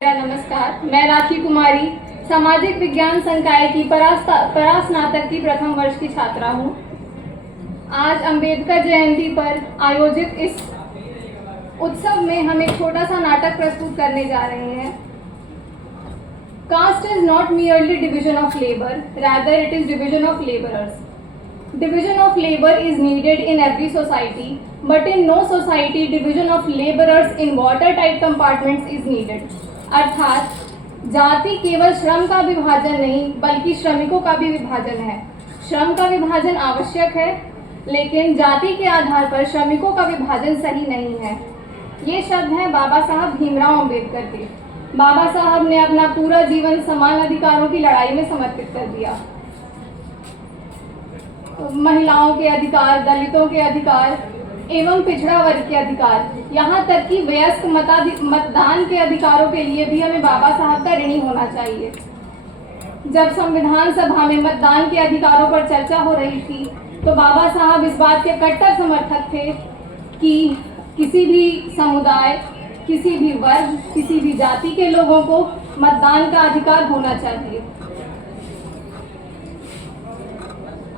नमस्कार, मैं राखी कुमारी सामाजिक विज्ञान संकाय की परास्नातक की प्रथम वर्ष की छात्रा हूँ। आज अंबेडकर जयंती पर आयोजित इस उत्सव में हम एक छोटा सा नाटक प्रस्तुत करने जा रहे हैं। Caste is not merely division of labour, rather it is division of laborers. Division of labor is needed in every society, but in no society division of laborers in watertight compartments is needed. अर्थात जाति केवल श्रम का विभाजन नहीं बल्कि श्रमिकों का भी विभाजन है। श्रम का विभाजन आवश्यक है, लेकिन जाति के आधार पर श्रमिकों का विभाजन सही नहीं है। ये शब्द हैं बाबा साहब भीमराव अंबेडकर के। बाबा साहब ने अपना पूरा जीवन समान अधिकारों की लड़ाई में समर्पित कर दिया। महिलाओं के अधिकार, दलितों के अधिकार एवं पिछड़ा वर्ग के अधिकार, यहाँ तक कि वयस्क मतदान के अधिकारों के लिए भी हमें बाबा साहब का ऋणी होना चाहिए। जब संविधान सभा में मतदान के अधिकारों पर चर्चा हो रही थी तो बाबा साहब इस बात के कट्टर समर्थक थे कि किसी भी समुदाय, किसी भी वर्ग, किसी भी जाति के लोगों को मतदान का अधिकार होना चाहिए।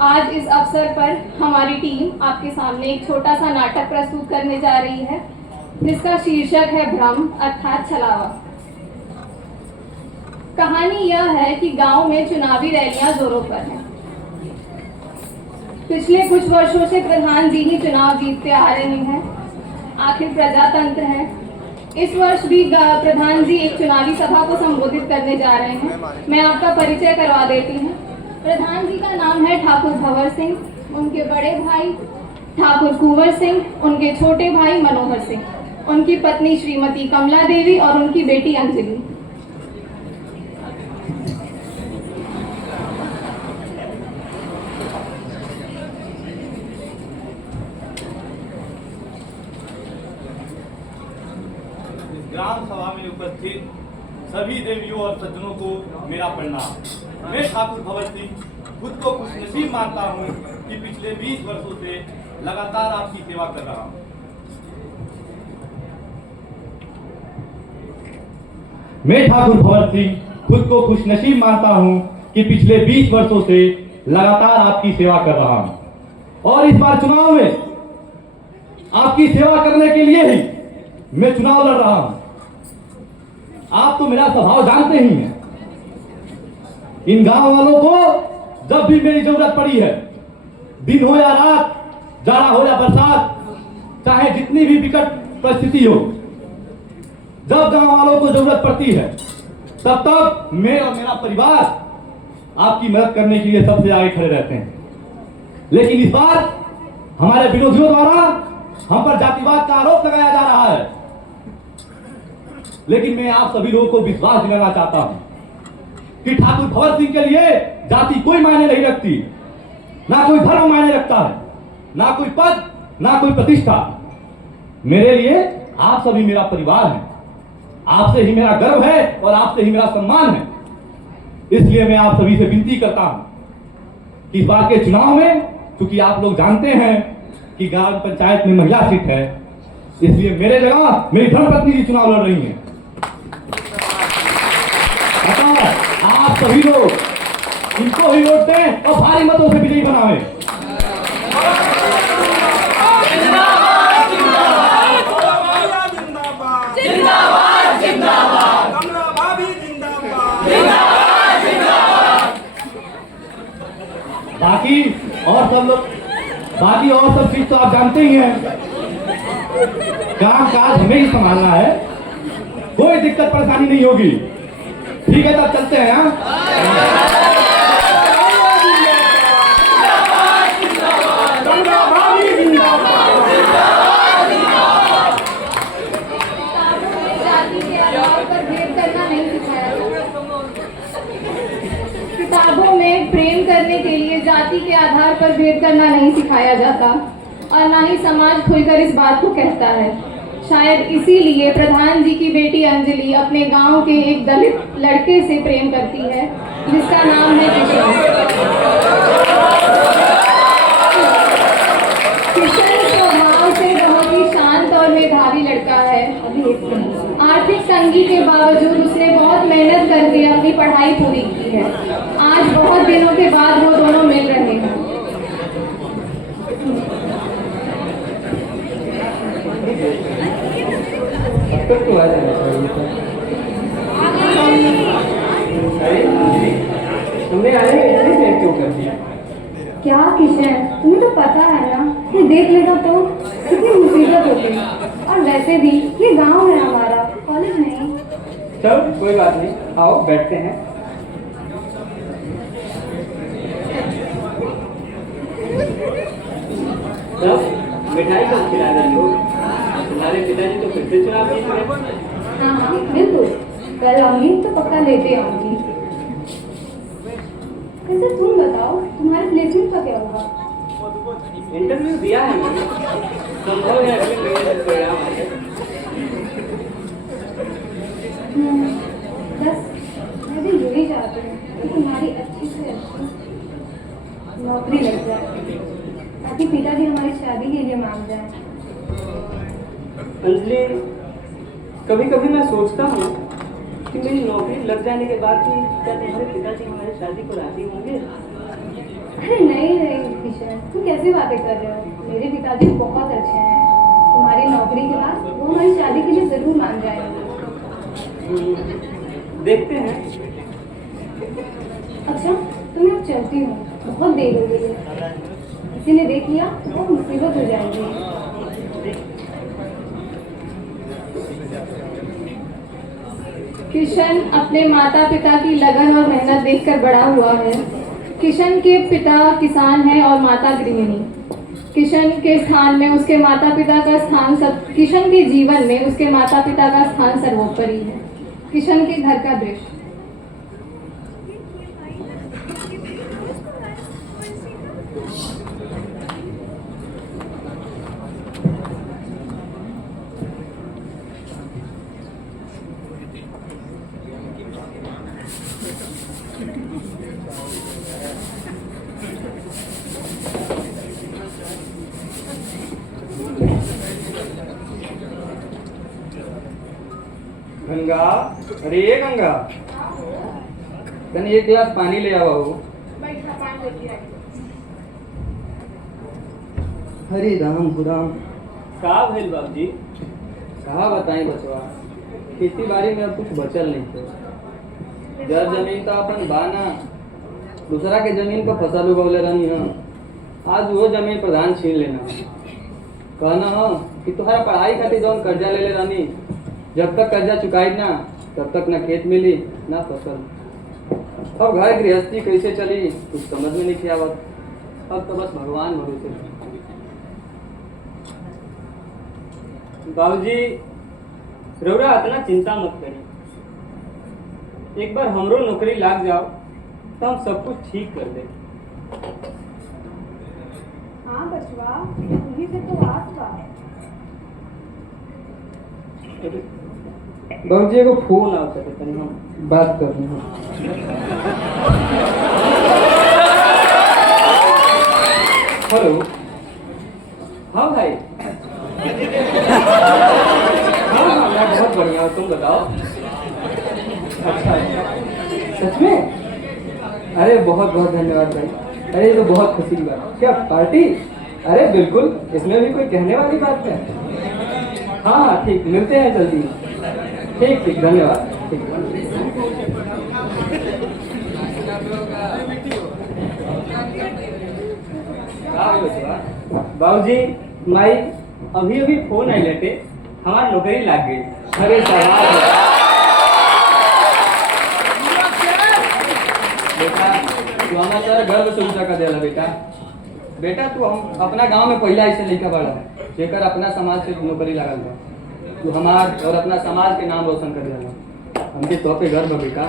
आज इस अवसर पर हमारी टीम आपके सामने एक छोटा सा नाटक प्रस्तुत करने जा रही है, जिसका शीर्षक है भ्रम अर्थात छलावा। कहानी यह है कि गांव में चुनावी रैलियां जोरों पर हैं। पिछले कुछ वर्षों से प्रधान जी ही चुनाव जीतते आ रहे हैं। आखिर प्रजातंत्र है। इस वर्ष भी प्रधान जी एक चुनावी सभा को संबोधित करने जा रहे हैं। मैं आपका परिचय करवा देती हूँ। प्रधान जी का नाम है ठाकुर भंवर सिंह, उनके बड़े भाई ठाकुर कुंवर सिंह, उनके छोटे भाई मनोहर सिंह, उनकी पत्नी श्रीमती कमला देवी और उनकी बेटी अंजलि। ग्राम सभा में उपस्थित सभी देवियों और सज्जनों को मेरा प्रणाम। मैं ठाकुर भंवर सिंह खुद को खुशनसीब मानता हूँ कि पिछले 20 वर्षों से लगातार आपकी सेवा कर रहा हूँ। मैं ठाकुर भंवर सिंह खुद को खुशनसीब मानता हूँ कि पिछले 20 वर्षों से लगातार आपकी सेवा कर रहा हूँ और इस बार चुनाव में आपकी सेवा करने के लिए ही मैं चुनाव लड़ रहा हूँ। आप तो मेरा स्वभाव जानते ही हैं। इन गांव वालों को जब भी मेरी जरूरत पड़ी है, दिन हो या रात, जाड़ा हो या बरसात, चाहे जितनी भी विकट परिस्थिति हो, जब गांव वालों को जरूरत पड़ती है तब तक मैं और मेरा परिवार आपकी मदद करने के लिए सबसे आगे खड़े रहते हैं। लेकिन इस बार हमारे विरोधियों द्वारा हम पर जातिवाद का आरोप लगाया जा रहा है। लेकिन मैं आप सभी लोगों को विश्वास दिलाना चाहता हूं कि ठाकुर भंवर सिंह के लिए जाति कोई मायने नहीं रखती, ना कोई धर्म मायने रखता है, ना कोई पद, ना कोई प्रतिष्ठा। मेरे लिए आप सभी मेरा परिवार है। आपसे ही मेरा गर्व है और आपसे ही मेरा सम्मान है। इसलिए मैं आप सभी से विनती करता हूं कि इस बार के चुनाव में, क्योंकि आप लोग जानते हैं कि ग्राम पंचायत में महिला सीट है, इसलिए मेरे जगह मेरी धर्मपत्नी जी चुनाव लड़ रही हैं। आप सभी लोग इनको ही वोट दें और भारी मतों से विजयी बनावें। बाकी और सब चीज तो आप जानते ही हैं। काम काज हमें ही संभालना है, कोई दिक्कत परेशानी नहीं होगी। ठीक है, तब चलते हैं। किताबों में प्रेम करने के लिए जाति के आधार पर भेद करना नहीं सिखाया जाता और ना ही समाज खुलकर इस बात को कहता है। शायद इसीलिए प्रधान जी की बेटी अंजलि अपने गांव के एक दलित लड़के से प्रेम करती है, जिसका नाम है किशन। किशन स्वभाव से बहुत ही शांत और मेधावी लड़का है। आर्थिक तंगी के बावजूद उसने बहुत मेहनत करके अपनी पढ़ाई पूरी की है। आज बहुत दिनों के बाद वो दोनों मिल रहे हैं। अब तक तो आ जाना चाहिए था। अरे तुमने आने में इतनी देर क्यों कर दिया? क्या किशन, तुम्हें तो पता है ना कि देख लेगा तो कितनी मुसीबत होती है। और वैसे भी ये गांव है हमारा, कॉलेज नहीं। चलो कोई बात नहीं, आओ बैठते हैं। मिठाई कब खिला रही हो? तुम्हारे पिताजी तो फिर से चुनाव जीत गए। हाँ हाँ बिल्कुल, कल आऊंगी तो पक्का लेते आऊंगी। वैसे तुम बताओ, तुम्हारे प्लेसमेंट का क्या होगा? इंटरव्यू दिया है मैंने, संभव है अगले महीने तक परिणाम आ जाए। बस मैं भी यही चाहती हूँ कि तुम्हारी अच्छी से अच्छी नौकरी लग जाए, ताकि पिताजी हमारी शादी के लिए मान जाए। अंजलि, कभी कभी मैं सोचता हूँ कि मेरी नौकरी लग जाने के बाद भी क्या तुम्हारे पिताजी हमारी शादी को राजी होंगे? अरे नहीं नहीं किशन, तुम कैसी बातें कर रहे हो? मेरे पिताजी बहुत अच्छे हैं। तुम्हारी नौकरी के बाद वो हमारी शादी के लिए जरूर मान जाएंगे। देखते हैं। अच्छा तो मैं अब चलती हूँ, बहुत देर हो गई है। किसी ने देख लिया तो मुसीबत हो जाएगी। किशन अपने माता पिता की लगन और मेहनत देखकर बड़ा हुआ है। किशन के पिता किसान हैं और माता गृहिणी। किशन के स्थान में उसके माता पिता का स्थान किशन के जीवन में उसके माता पिता का स्थान सर्वोपरि है। किशन के घर का दृश्य। गंगा, अरे ये गंगा, तने एक गिलास पानी ले आवा हो। हरी राम गुराम। का भेल बाबूजी? कहा बताई बचवा, खेती बाड़ी में अब कुछ बचल नहीं थे। जब जमीन का अपन बाना दूसरा के जमीन का फसल उगौले रहनी है, आज वो जमीन प्रधान छीन लेना। कहना हो कि तुम्हारा पढ़ाई खातिर जौन कर्जा ले ले रहनी, जब तक कर्जा चुकाई ना तब तक ना खेत मिली ना फसल। अब घर गृहस्थी कैसे चली कुछ समझ में नहीं आवत। अब तो बस भगवान भरोसे। बाबूजी, रउरा इतना चिंता मत करी। एक बार हमरो नौकरी लाग जाओ तो हम सब कुछ ठीक कर दे। हाँ बचवा, तुम्ही से तो आस बा। बाबूजी एगो फोन आ सके तनी हम बात करनी है। हेलो। हाँ भाई। हाँ मैं बहुत बढ़िया हूँ, तुम बताओ। अच्छा सच में? अरे बहुत बहुत धन्यवाद भाई। अरे ये तो बहुत खुशी की बात। क्या पार्टी? अरे बिल्कुल, इसमें भी कोई कहने वाली बात है। हाँ हाँ ठीक, मिलते हैं जल्दी। ठीक ठीक, धन्यवाद। ठीक। बाबूजी, माई अभी अभी फोन आई लेते, हमारी नौकरी लग गई। अरे बेटा तू हमारा सारा गर्व से ऊंचा कर दिया बेटा। बेटा तू हम अपना गांव में पहला ऐसे लड़का बड़ा जेकर अपना समाज से नौकरी लागल बा। तू हमार और अपना समाज के नाम रोशन कर दिया। हमके तो पे गर्व बेटा।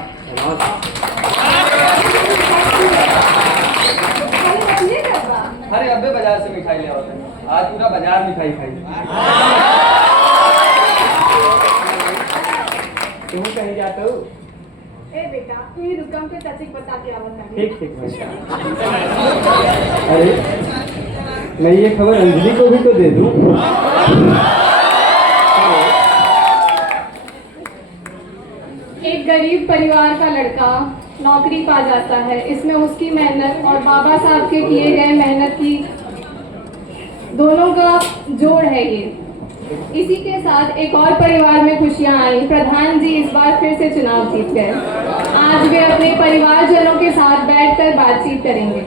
अरे अबे बाजार से मिठाई ले आओ, आज पूरा बाजार मिठाई खाई। तुम कहीं जाते हो? ए बेटा, तू ही रुकम के चाची को बता के आवत है। ठीक ठीक भाई। अरे मैं ये खबर अंजलि को भी तो दे दूं। एक गरीब परिवार का लड़का नौकरी पा जाता है। इसमें उसकी मेहनत और बाबा साहब के किए गए मेहनत की दोनों का जोड़ है ये। इसी के साथ एक और परिवार में खुशियां आई। प्रधान जी इस बार फिर से चुनाव जीत गए। आज वे अपने परिवारजनों के साथ बैठकर बातचीत करेंगे।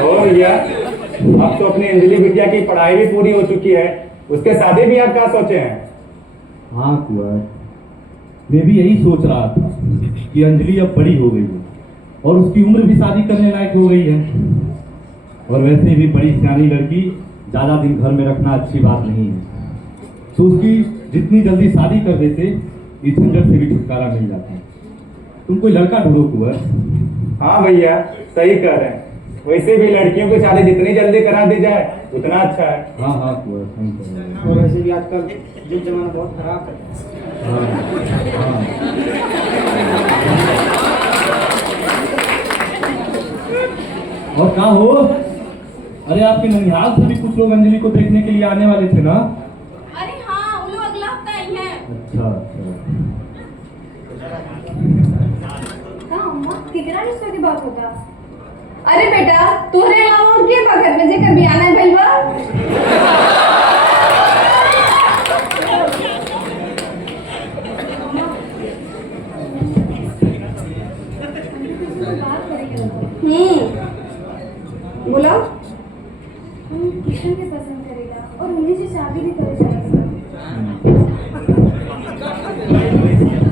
और भैया, अब तो अपनी अंजलि बिटिया की पढ़ाई भी पूरी हो चुकी है, उसके शादी भी आप क्या सोचे हैं? हाँ कुंवर, मैं भी यही सोच रहा था कि अंजलि अब बड़ी हो गई है और उसकी उम्र भी शादी करने लायक हो गई है। और वैसे भी बड़ी सियानी लड़की ज्यादा दिन घर में रखना अच्छी बात नहीं है, तो उसकी जितनी जल्दी शादी कर देते इस झंझट से भी छुटकारा मिल जाता है। तुम कोई लड़का ढूंढो कुंवर। हाँ भैया, सही कह रहे हैं। वैसे भी लड़कियों की शादी जितनी जल्दी करा दी जाए उतना अच्छा है। हाँ हाँ कुंवर, सही कह रहे हो। और वैसे भी आजकल युग जमाना बहुत खराब है। हाँ, हाँ। और कहाँ हो? अरे आपके ननिहाल से भी कुछ लोग अंजलि को देखने के लिए आने वाले थे ना? अरे हाँ, वो लोग अगला हफ्ता आई हैं। अच्छा अच्छा। हाँ अम्मा, कितना रिश्ते की बात होता? अरे बेटा, तोहरे अलावा और के बा घर में जेकर भी आना है भइल बा? बोला हम किशन के पसंद करेगा और उन्हीं से शादी भी करे जाएगा।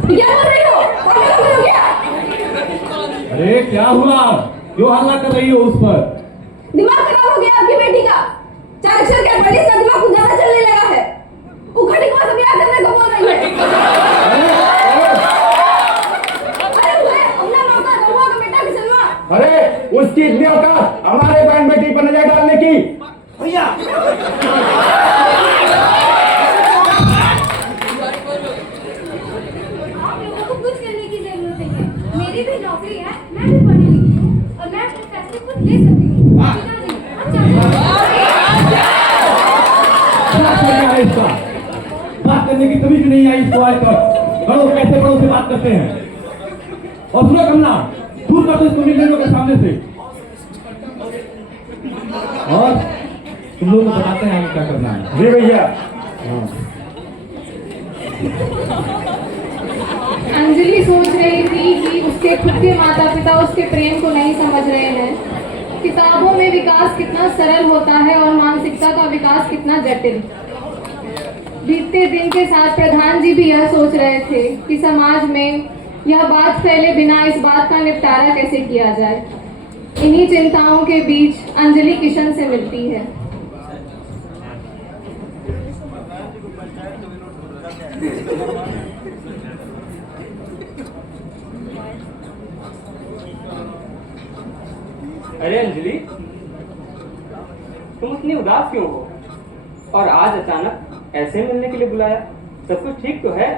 क्या बोल रही हो? पागल हो क्या? अरे क्या हुआ? क्यों हल्ला कर रही हो उस पर? दिमाग खराब हो गया आपकी बेटी का। चार अक्षर क्या पढ़ी, इसका दिमाग कुछ ज्यादा चलने लगा है। उखड़ी को सब याद करने को बोल रही है। अरे वो अपना मौका रहुआ का बेटा किसनवा। अरे उसकी इतनी औकात हमारे बहन बेटी पर नजर डालने की? भैया आप लोगों को कुछ करने की जरूरत नहीं है। मेरी भी नौकरी है, मैं भी पढ़ी लिखी हूँ और मैं अपने फैसले खुद ले सकती हूँ। पिताजी, हम चाहते हैं। बात करने की तमीज नहीं आई इसको आज तक। बड़ों कैसे बड़ों से बात करते हैं? और सुनो कमला, दूर कर दो इसको मिलने के सामने से। और तुम लोग को बताते हैं आगे क्या करना है। जी भैया। अंजलि सोच रही थी कि उसके खुद के माता पिता उसके प्रेम को नहीं समझ रहे हैं। किताबों में विकास कितना सरल होता है और मानसिकता का विकास कितना जटिल। बीतते दिन के साथ प्रधान जी भी यह सोच रहे थे कि समाज में यह बात फैले बिना इस बात का निपटारा कैसे किया जाए। इन्हीं चिंताओं के बीच अंजलि किशन से मिलती है। अरे अंजलि, तुम इतनी उदास क्यों हो? और आज अचानक ऐसे मिलने के लिए बुलाया? सब कुछ ठीक तो है?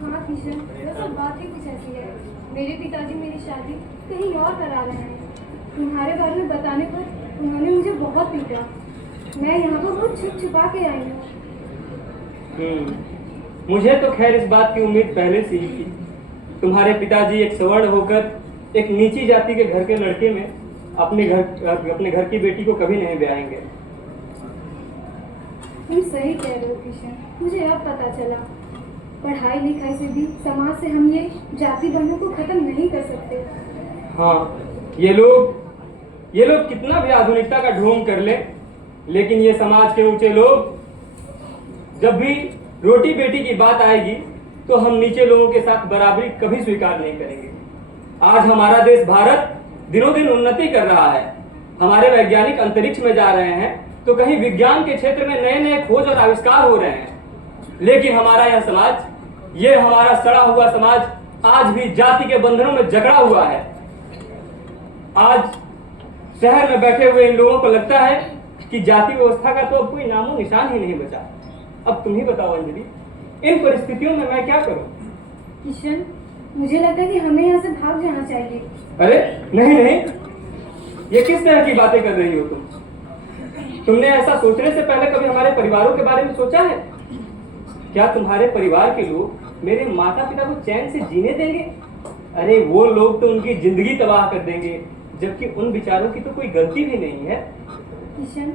हाँ किशन, दरअसल बात ही कुछ ऐसी है। मेरे पिताजी मेरी शादी कहीं और करा रहे हैं। तुम्हारे बारे में बताने पर उन्होंने मुझे बहुत पीटा। मैं यहाँ पर बहुत छुप छुपा के आई हूँ। मुझे तो खैर इस बात की उम्मीद पहले से ही थी। तुम्हारे पिताजी एक सवर्ण होकर एक नीची जाति के घर के लड़के में अपने घर की बेटी को कभी नहीं ब्याहेंगे। तुम सही कह रहे हो किशन, मुझे अब पता चला। पढ़ाई लिखाई से भी समाज से हम ये जाति बंधन को खत्म नहीं कर सकते। हाँ, ये लोग कितना भी आधुनिकता का ढोंग कर ले, लेकिन ये समाज के ऊंचे लोग जब भी रोटी बेटी की बात आएगी तो हम नीचे लोगों के साथ बराबरी कभी स्वीकार नहीं करेंगे। आज हमारा देश भारत दिनों दिन उन्नति कर रहा है। हमारे वैज्ञानिक अंतरिक्ष में जा रहे हैं, तो कहीं विज्ञान के क्षेत्र में नए नए खोज और आविष्कार हो रहे हैं। लेकिन हमारा यह समाज, ये हमारा सड़ा हुआ समाज आज भी जाति के बंधनों में जकड़ा हुआ है। आज शहर में बैठे हुए इन लोगों को लगता है कि जाति व्यवस्था का तो अब कोई नामो निशान ही नहीं बचा। अब तुम ही बताओ अंजलि, इन परिस्थितियों में मैं क्या करूं? किशन, मुझे लगता है कि हमें यहाँ से भाग जाना चाहिए। अरे नहीं नहीं, ये किस तरह की बातें कर रही हो तुम? तुमने ऐसा सोचने से पहले कभी हमारे परिवारों के बारे में सोचा है? क्या तुम्हारे परिवार के लोग मेरे माता पिता को चैन से जीने देंगे? अरे वो लोग तो उनकी जिंदगी तबाह कर देंगे, जबकि उन बेचारों की तो कोई गलती भी नहीं है। किशन,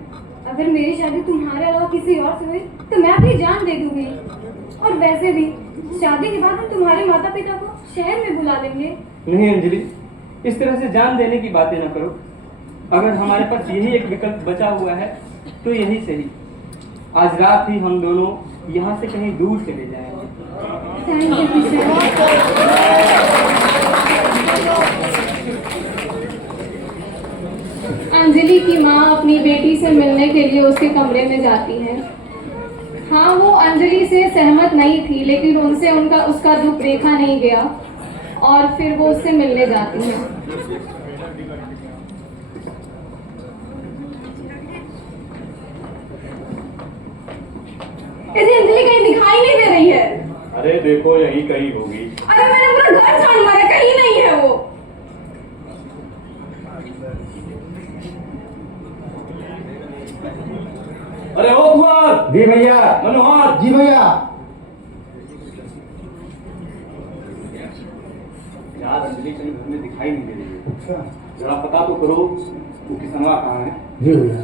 अगर मेरी शादी तुम्हारे अलावा किसी और से हुई तो मैं अपनी जान दे दूंगी। और वैसे भी शादी के बाद हम तुम्हारे माता पिता को शहर में बुला लेंगे। नहीं अंजलि, इस तरह से जान देने की बातें ना करो। अगर हमारे पास यही एक विकल्प बचा हुआ है तो यही सही। आज रात ही हम दोनों यहाँ से कहीं दूर चले जाएंगे। Thank you Kishan. अंजलि की माँ अपनी बेटी से मिलने के लिए उसके कमरे में जाती है। हाँ, वो अंजलि से सहमत नहीं थी, लेकिन उनसे उसका दुख देखा नहीं गया और फिर वो उससे मिलने जाती है। कैसे अंजलि कहीं दिखाई नहीं दे रही है? अरे देखो, यहीं कहीं होगी। अरे मैंने पूरा घर छान मारा, कहीं नहीं है वो। अरे ओ कुमार! जी भैया। मनोहर! जी भैया। यार अंजलि कहीं घर में दिखाई नहीं दे रही है। अच्छा, जरा पता तो करो वो किसनवा कहाँ है। जी भैया।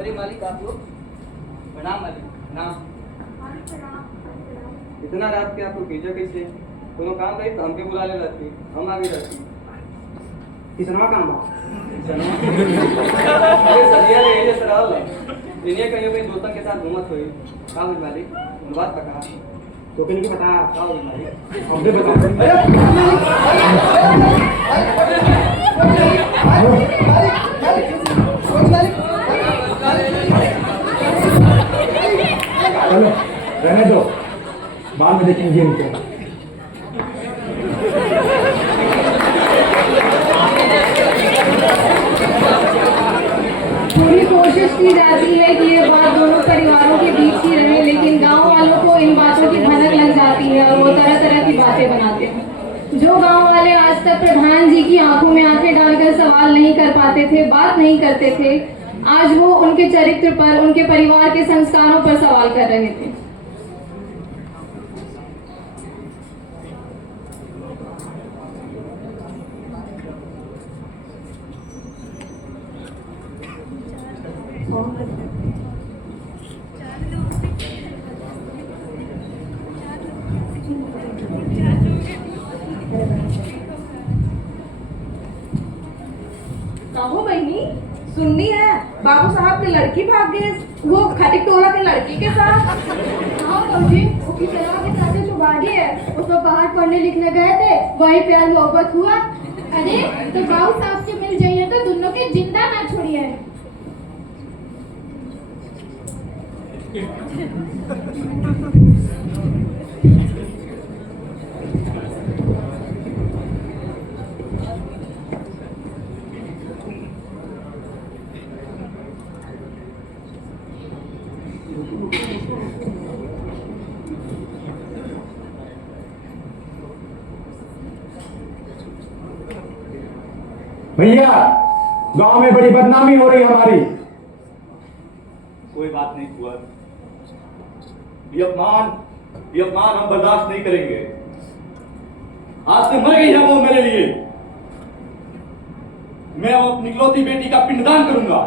अरे मालिक, आप लोग प्रणाम। मालिक प्रणाम। इतना रात के आपको भेजा कैसे? कोनो काम रही तो हमके बुला ले रहती, हम आगे रहती। किसनवा काम बा? अरे सरिया ले ये सराल दुनिया कहीं अपने दोस्तों के साथ घूमत हुई। का हुई मालिक? बात पका तो कहीं नहीं पता। का हुई मालिक? हमसे चलो रहने दो, बाद में देखेंगे इनको। पूरी कोशिश की जाती है कि ये बात दोनों परिवारों के बीच ही रहे, लेकिन गांव वालों को इन बातों की भनक लग जाती है और वो तरह तरह की बातें बनाते हैं। जो गांव वाले आज तक प्रधान जी की आंखों में आंखें डालकर सवाल नहीं कर पाते थे, बात नहीं करते थे, आज वो उनके चरित्र पर, उनके परिवार के संस्कारों पर सवाल कर रहे थे। कहो बहनी, सुननी है बाबू साहब की लड़की भाग गई वो खटिक टोला की लड़की के साथ। हाँ बाबूजी, वो किसनवा के साथ जो भागी है, उसको बाहर पढ़ने लिखने गए थे, वही प्यार मोहब्बत हुआ। अरे तो बाबू साहब से मिल जाइए तो दोनों के जिंदा ना छोड़िए। भैया, गांव में बड़ी बदनामी हो रही है हमारी। कोई बात नहीं हुआ। ये अपमान हम बर्दाश्त नहीं करेंगे। आज से मर गई है वो मेरे लिए। मैं अब अपनी इकलौती बेटी का पिंडदान करूंगा।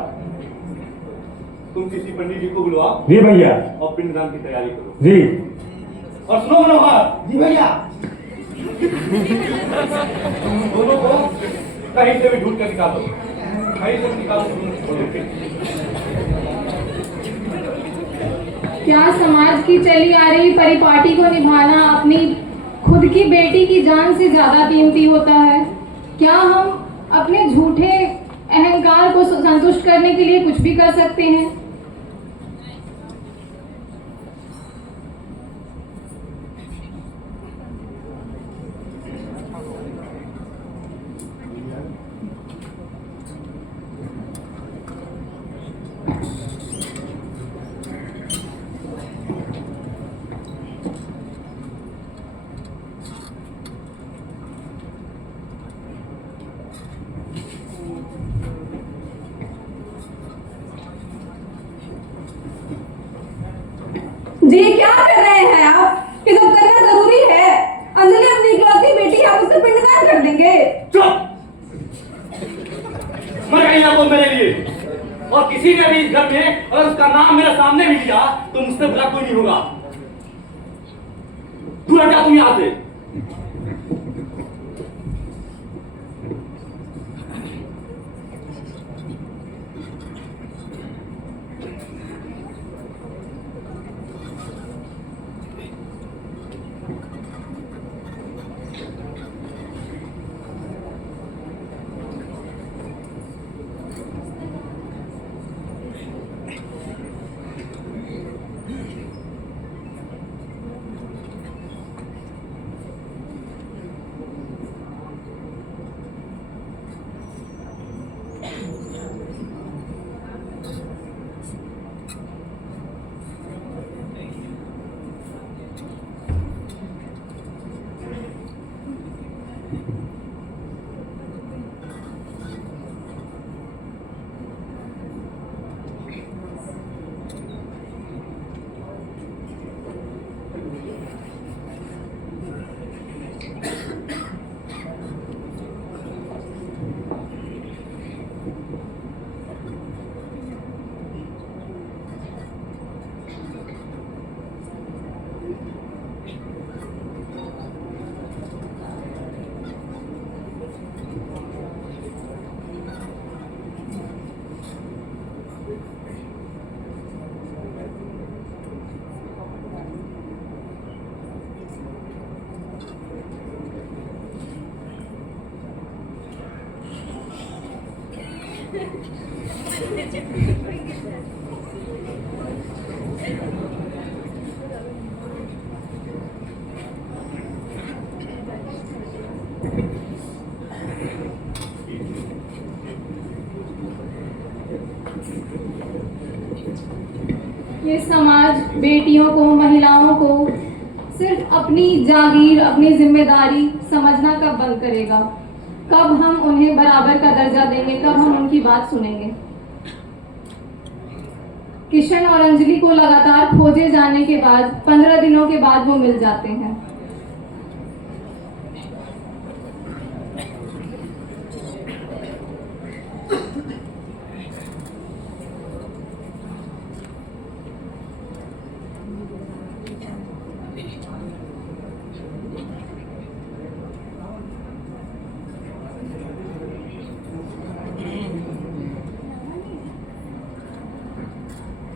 तुम किसी पंडित जी को बुलवाओ। जी भैया। और पिंडदान की तैयारी करो। जी। और सुनो मनोहर। जी भैया। दोनों को कहीं से भी ढूंढ कर निकालो, कहीं से भी निकालो। क्या समाज की चली आ रही परिपाटी को निभाना अपनी खुद की बेटी की जान से ज्यादा कीमती होता है? क्या हम अपने झूठे अहंकार को संतुष्ट करने के लिए कुछ भी कर सकते हैं? जी क्या कर रहे हैं आप? ये सब करना जरूरी है। अंजलि अपनी इकलौती बेटी है, आप उसका पिंडदान कर देंगे। चुप! मर गई ना वो मेरे लिए, और किसी ने भी इस घर में अगर उसका नाम मेरे सामने भी लिया तो मुझसे बुरा कोई नहीं होगा। तू हट जा तुम यहां से। ये समाज बेटियों को, महिलाओं को सिर्फ अपनी जागीर, अपनी जिम्मेदारी समझना कब बंद करेगा? कब हम उन्हें बराबर का दर्जा देंगे? कब हम उनकी बात सुनेंगे? किशन और अंजलि को लगातार खोजे जाने के बाद 15 दिनों के बाद वो मिल जाते हैं।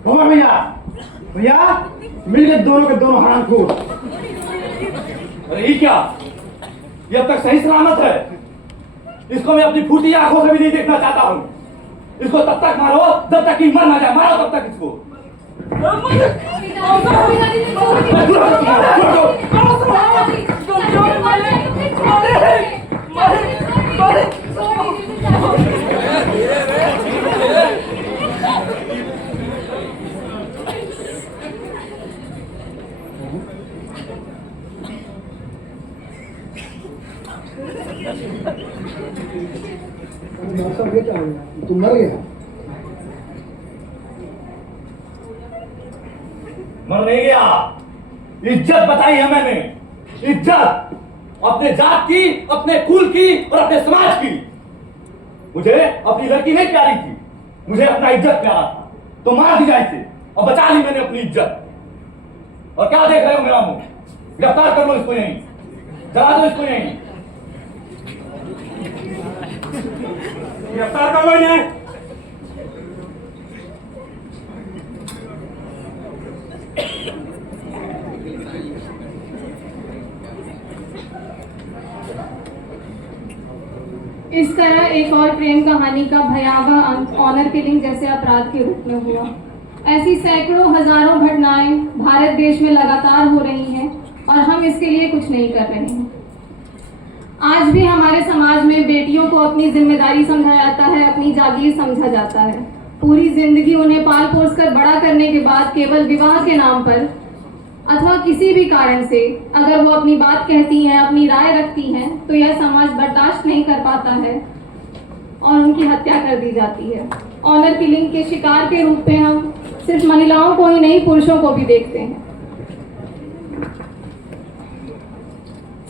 उमर भैया, भैया मिल गए दोनों के दोनों हरामखोर। अरे ये क्या? ये अब तक सही सलामत है? इसको मैं अपनी फूटी आंखों से भी नहीं देखना चाहता हूँ। इसको तब तक मारो जब तक कि मर ना जाए। मारो तब तक इसको। तुम मर गया? मर नहीं गया, इज्जत बताई है मैंने। इज्जत अपने जात की, अपने कुल की और अपने समाज की। मुझे अपनी लड़की नहीं प्यारी थी, मुझे अपना इज्जत प्यारा था। तो मार दी जाए इसे, और बचा ली मैंने अपनी इज्जत। और क्या देख रहे हो मेरा मुंह? गिरफ्तार कर लो इसको यहीं, जला दो इसको यहीं। गिरफ्तार कर लो इन्हें। इस तरह एक और प्रेम कहानी का भयावह अंत ऑनर किलिंग जैसे अपराध के रूप में हुआ। ऐसी सैकड़ों हजारों घटनाएं भारत देश में लगातार हो रही हैं और हम इसके लिए कुछ नहीं कर रहे हैं। आज भी हमारे समाज में बेटियों को अपनी जिम्मेदारी समझा जाता है, अपनी जागीर समझा जाता है। पूरी जिंदगी उन्हें पाल पोस कर बड़ा करने के बाद केवल विवाह के नाम पर अथवा किसी भी कारण से अगर वो अपनी बात कहती हैं, अपनी राय रखती हैं, तो यह समाज बर्दाश्त नहीं कर पाता है और उनकी हत्या कर दी जाती है। ऑनर किलिंग के शिकार के रूप में हम सिर्फ महिलाओं को ही नहीं, पुरुषों को भी देखते हैं।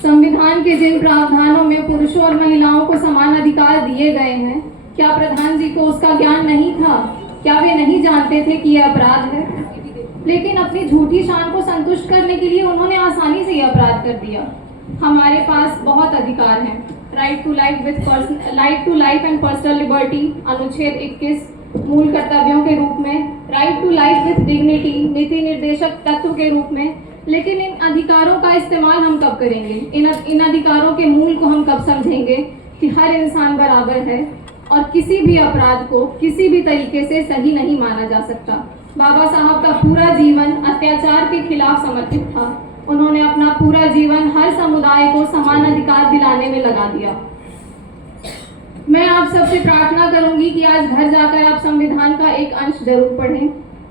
संविधान के जिन प्रावधानों में पुरुषों और महिलाओं को समान अधिकार दिए गए हैं, क्या प्रधान जी को उसका ज्ञान नहीं था? क्या वे नहीं जानते थे कि यह अपराध है? लेकिन अपनी झूठी शान को संतुष्ट करने के लिए उन्होंने आसानी से यह अपराध कर दिया। हमारे पास बहुत अधिकार हैं। Right to life and personal liberty अनुच्छेद 21 मूल कर्तव्यों के रूप में, right to life with dignity नीति निर्देशक तत्व के रूप में। लेकिन इन अधिकारों का इस्तेमाल हम कब करेंगे? इन अधिकारों के मूल को हम कब समझेंगे कि हर इंसान बराबर है और किसी भी अपराध को किसी भी तरीके से सही नहीं माना जा सकता। बाबा साहब का पूरा जीवन अत्याचार के खिलाफ समर्पित था। उन्होंने अपना पूरा जीवन हर समुदाय को समान अधिकार दिलाने में लगा दिया। मैं आप सबसे प्रार्थना करूंगी कि आज घर जाकर आप संविधान का एक अंश जरूर पढ़ें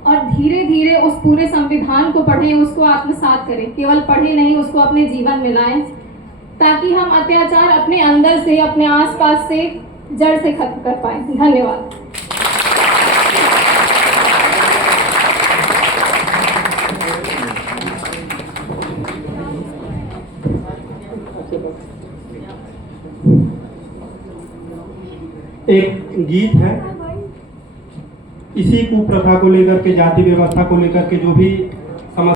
और धीरे धीरे उस पूरे संविधान को पढ़ें, उसको आत्मसात करें। केवल पढ़ें नहीं, उसको अपने जीवन में लाएं, ताकि हम अत्याचार अपने अंदर से, अपने आसपास से जड़ से खत्म कर पाएं। धन्यवाद। एक गीत है, इसी कुप्रथा को लेकर के, जाति व्यवस्था को लेकर के जो भी